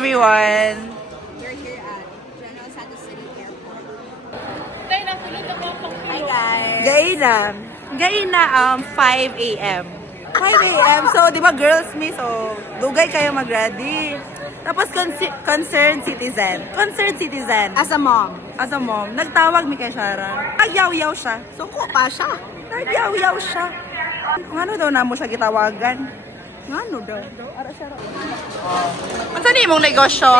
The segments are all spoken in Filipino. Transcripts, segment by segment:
everyone! We're here at General Santos City Airport. Hi guys! Gaina, 5 a.m. 5 a.m. So, di ba girls me? So, dugay kayo mag-ready. Tapos, concerned citizen. Concerned citizen. As a mom. As a mom, nagtawag mi kay Shara. Nagyaw-yaw siya. Suko pa siya. Nagyaw-yaw siya. Kung ano daw na mo siya gitawagan. Ano daw? Ano sa mong negosyo?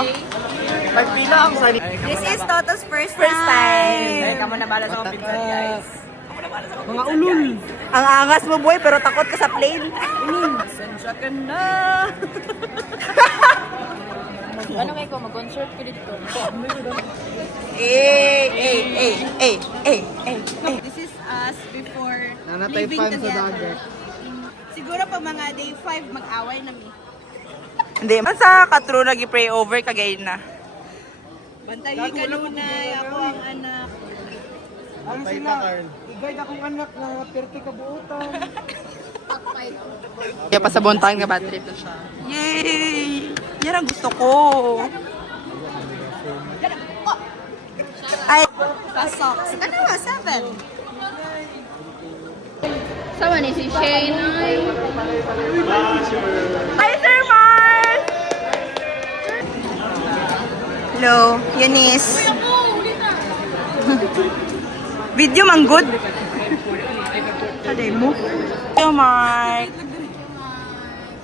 Nagpila ako sa This is Toto's first time. Kamu na bala sa pinsan guys. mga ulul. Ang angas mo boy, pero takot ka sa plane. Sensya ka na. Ano kayo ko? Mag-concert ko dito. This is us before Nanatay living pan sa together. dagat. Siguro pa mga day 5 mag-away na mi. Hindi, masa katro lagi pray over kagay na. Bantayi ka lunay, ako ang anak. Ano sila? I-guide akong anak na 30 kabuutan. Kaya pa sa buntang nga bad trip na siya. Yay! Yan ang gusto ko. Ay, Pasok. Ano nga? 7. Sama ni si Shane. hi Sir Mars! Hello, Eunice. Video man good. Saday mo. Thank you, Mark.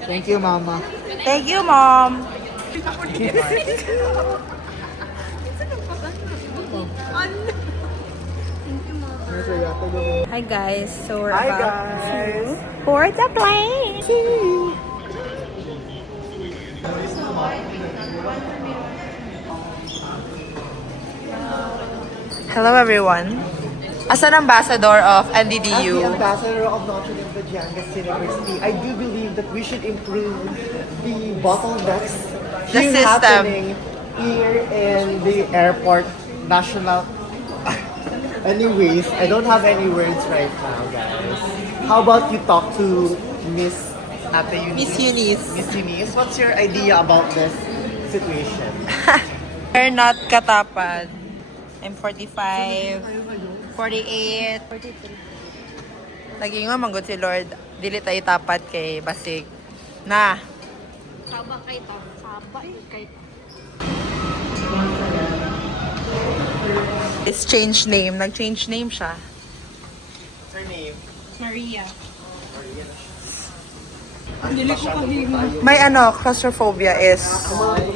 Thank you, Mama. Thank you, Mom. Hi guys, so we're Hi, about guys. to board the plane. Hello, everyone. As an ambassador of As the NDDU, ambassador of Notre Dame de Giangas University, I do believe that we should improve the bottlenecks The here system. happening here in the airport national. Anyways, I don't have any words right now, guys. How about you talk to Miss Ate Eunice? Miss Eunice. Miss Eunice, what's your idea about this situation? we're not katapad. I'm 45, 48. Lagi nga manggod si Lord, dili tayo tapat kay Basig. Na. Saba kay ta. Saba kay It's change name. Nag-change name siya. What's her name? Maria. May ano, claustrophobia is...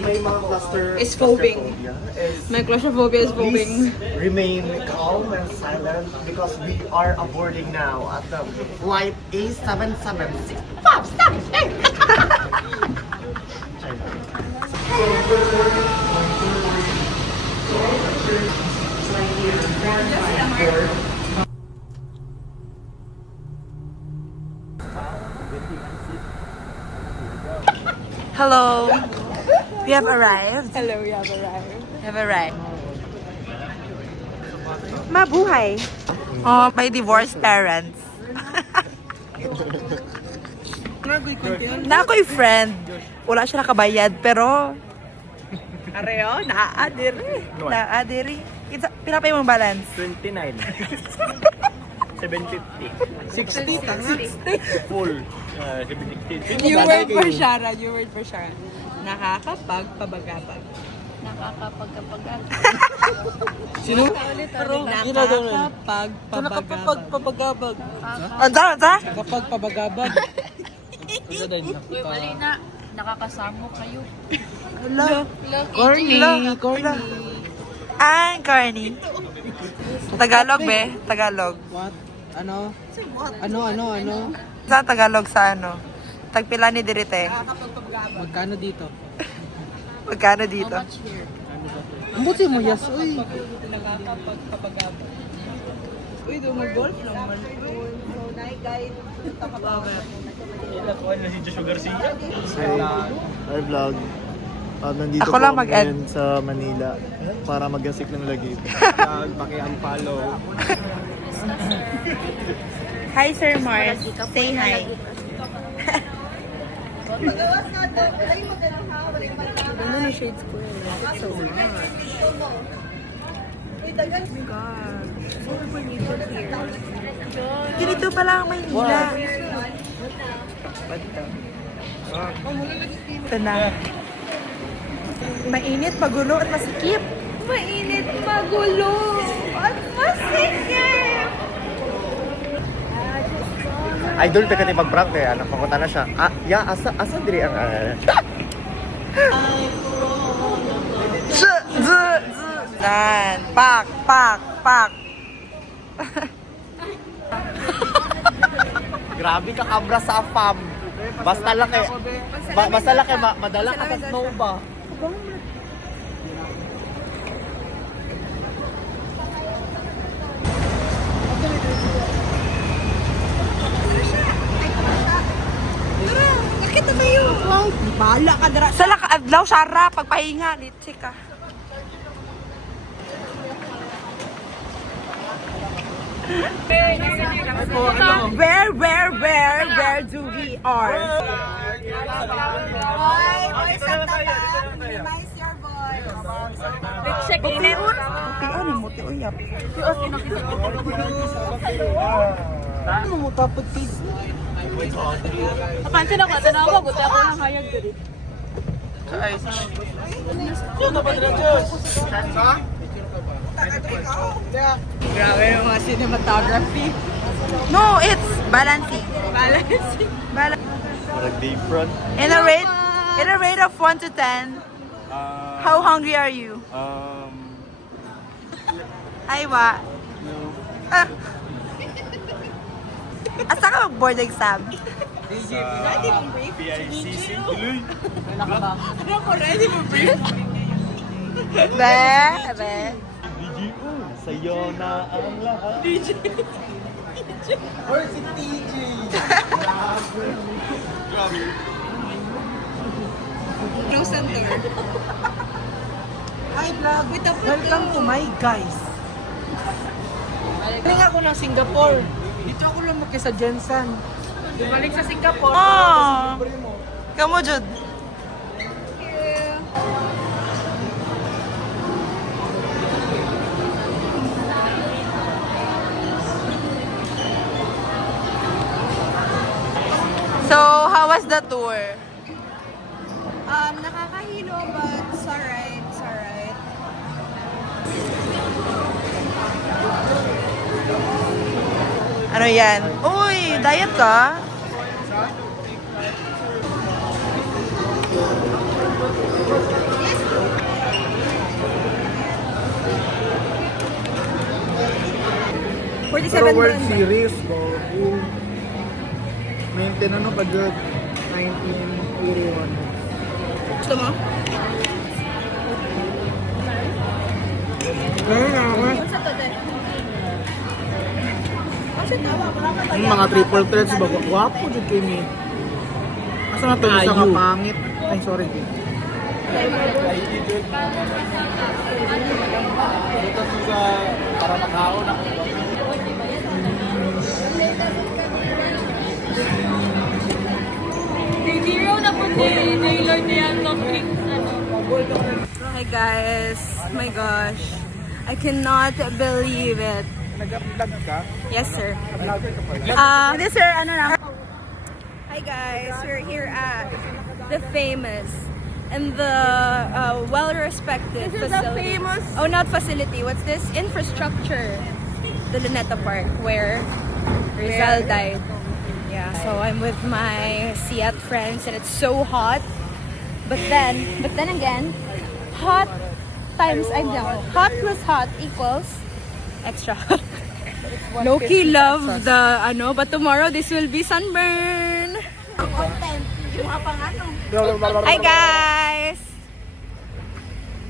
May mga cluster Is phobing. is My claustrophobia is please remain calm and silent because we are aboarding now at the flight A776. Hello. We have arrived. Hello, we have arrived. We have arrived. Mabuhay. Oh, my divorced parents. na ako'y friend. Wala siya nakabayad, pero... Areo, naa-adiri. Naa-adiri. Pinapay mong balance? 29. 750. 60 tanga. Full. New word for Shara. New word for Shara. Nakakapagpabagabag. Nakakapagkapag. Sino? Nakakapagpabagabag. Anta? Kapag pabagabag. Uy, mali na. Nakakasamo kayo. Hello. Corny. Hello. Corny. Ay, corny. Tagalog, be. Tagalog. What? Ano? Ano? Sa Tagalog sa ano? Tagpila ni Dirite. Magkano dito? Magkano dito? Much here. Ang buti mo, yes, uy. Nakakapagpabagabag. Uy, doon mag-golf naman. So, night guide. Talk about it. Our vlog. Nandito Ako lang po mag-add. ngayon sa Manila para mag-asik ng lagay. Paki-unfollow. Hi, Sir Mars. Say hi. Magawas nga to. Wala yung maganda ha. Wala yung maganda. Ganda na shades ko eh. It's so much. Uy, dagan. Oh my gosh. So bonito here. Ganito pala ang Maynila. Ito na. Mainit, magulo, at masikip. Mainit, magulo, at masikip. Idol ka ni mag-prank eh. Ano, pakunta na siya. Ah, yeah, asa diri ang... Yan. Pak, pak, pak. Grabe ka kabra sa fam. Basta lang eh. Basta lang eh, madala ka sa snow ba? Nakita tayo. Bahala ka dara. Sala ka adlaw, Shara. Pagpahinga. Litsi ka. Where do we are? Boy, Santa Bang. Minimize your voice. Check in it. Ano mo, ti uyap? Ano mo tapos kids? Kapansin ako, tanawa ko. Tayo ko lang hayag ko rin. Grabe yung mga cinematography. No, it's balancing. Balancing. Parang different. In a rate of 1 to 10, how hungry are you? Ay, wa. Ah. Asa ka mag-board exam? Ready mong brief? PICC. Ano ko, ready mong brief? Be. BGU. Sa'yo na ang lahat. Or si TJ? No center. Hi vlog! Welcome to my guys! Galing ako ng Singapore. Dito ako lumaki sa Jensen. Bumalik sa Singapore. Oh. Kamu, Jud. So, how was the tour? Nakakahilo but it's alright. It's alright. Ano yan? Uy, diet ka? Pero World Series ko, yung maintain ano pa good 1981. Gusto mo? Kaya nga ako. Sa to, de. Kasi tawa, wala ka Yung mga triple threats ba? Wapo dyan kayo ni. Asa na to isa ka pangit? Ay, sorry. Dito sa para makaon ako. Zero na po Taylor niya Kings. Hi guys. Oh my gosh. I cannot believe it. Nag-vlog ka? Yes, sir. Hindi, sir, ano na? Hi guys, we're here at the famous and the well-respected This is a facility. famous... Oh, not facility. What's this? Infrastructure. The Luneta Park, where Rizal died. Yeah. So I'm with my Seat friends, and it's so hot. But then again, hot times hot plus hot equals extra hot. Low-key love the but tomorrow this will be sunburn. Content. Hi guys.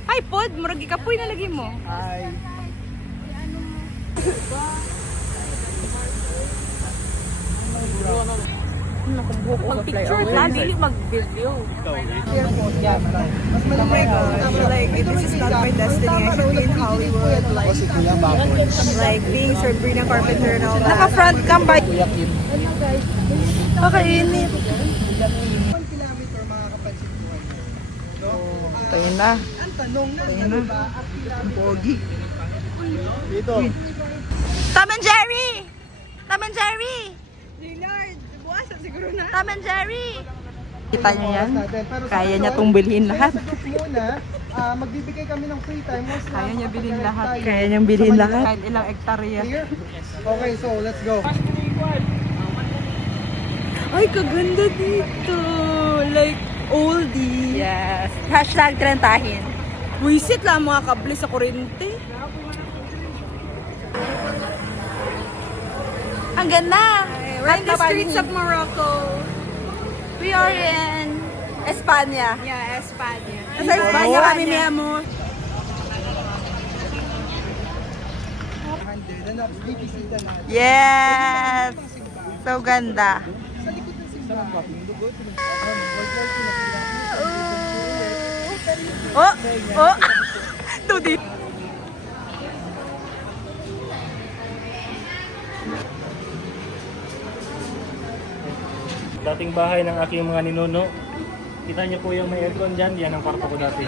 Hi pod, murag ikapoy na lagi mo. Hi. Picture na dili mag-video. Oh my God. Like this is not my destiny. I should be in Hollywood. Ako si Kuya Babon. Like being Sabrina Carpenter and all that. Naka-front cam ba? Kuya Kim. Pakainit. na. Ang tanong na, ano ba? Ang pogi. Dito. Tom and Jerry! Tom and Jerry! Lord, buwasan siguro na. Tom and Jerry! Kita niyo yan? Pero sa Kaya niya ngayon, tong bilhin lahat. Sa group muna, magbibigay kami ng free time. Kaya niya bilhin lahat. Kaya niyang bilhin lahat. Kahit ilang ektarya. Clear? Okay, so let's go. Ay, kaganda dito. Like, oldie. Yes. Hashtag trentahin. Wisit lang mga kable sa kuryente. Ang ganda! We're in the streets of Morocco. We are in Espanya. Yeah, España. Sa Espanya kami, mi amor. Yes! So ganda. Oh! Oh! 2D. Dating bahay ng aking mga ninuno. Kita niyo po yung may aircon dyan, yan ang kwarto ko dati.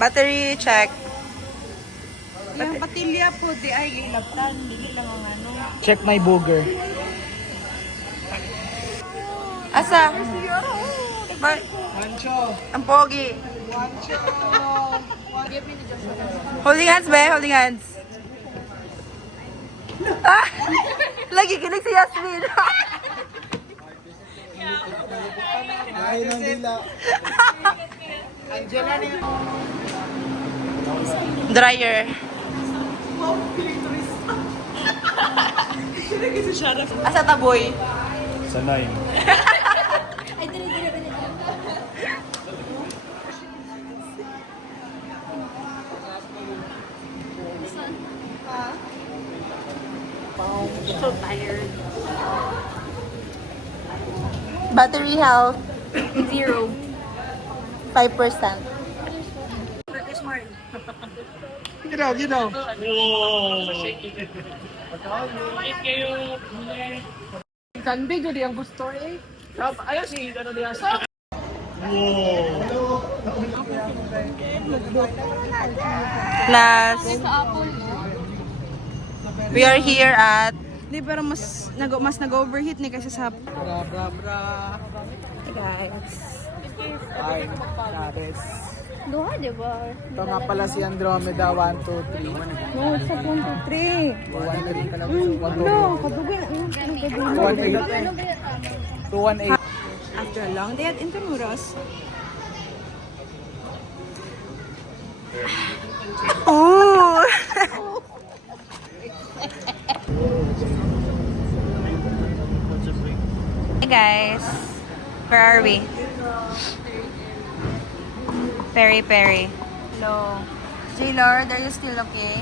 Battery check. Yung patilya po, di ay ilaptan. Dili lang ang ano. Check my booger. Asa? Mancho! Ang pogi. Mancho! Holding hands, be. Holding hands. Ah! Lagi kilig si Yasmin. Ay, ng dila. Dryer. Asa taboy? Sanay. So tired. Battery health 0. 5%. You know. Candy, jadi ang gusto eh. Ayaw si, ano niya. Plus, we are here at Di, pero mas nag-overheat ni kasi sa... Bra, bra, bra. Hey guys. Ay, Charis. Duha, di ba? Ito nga pala si Andromeda 1, 2, 3. No, sa 1, 2, 3. 1, 3 pala. 1, 2, No, kadugan. 2, 1, 8. 2, 1, 8. After a long day at Intramuros, Ooh! Hey guys, where are we? Peri Peri. Hello. J-Lord, are you still okay?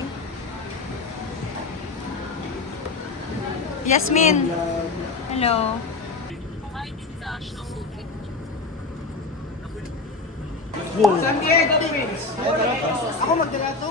Yasmin. Hello. San Diego Twins. Ako magdala to.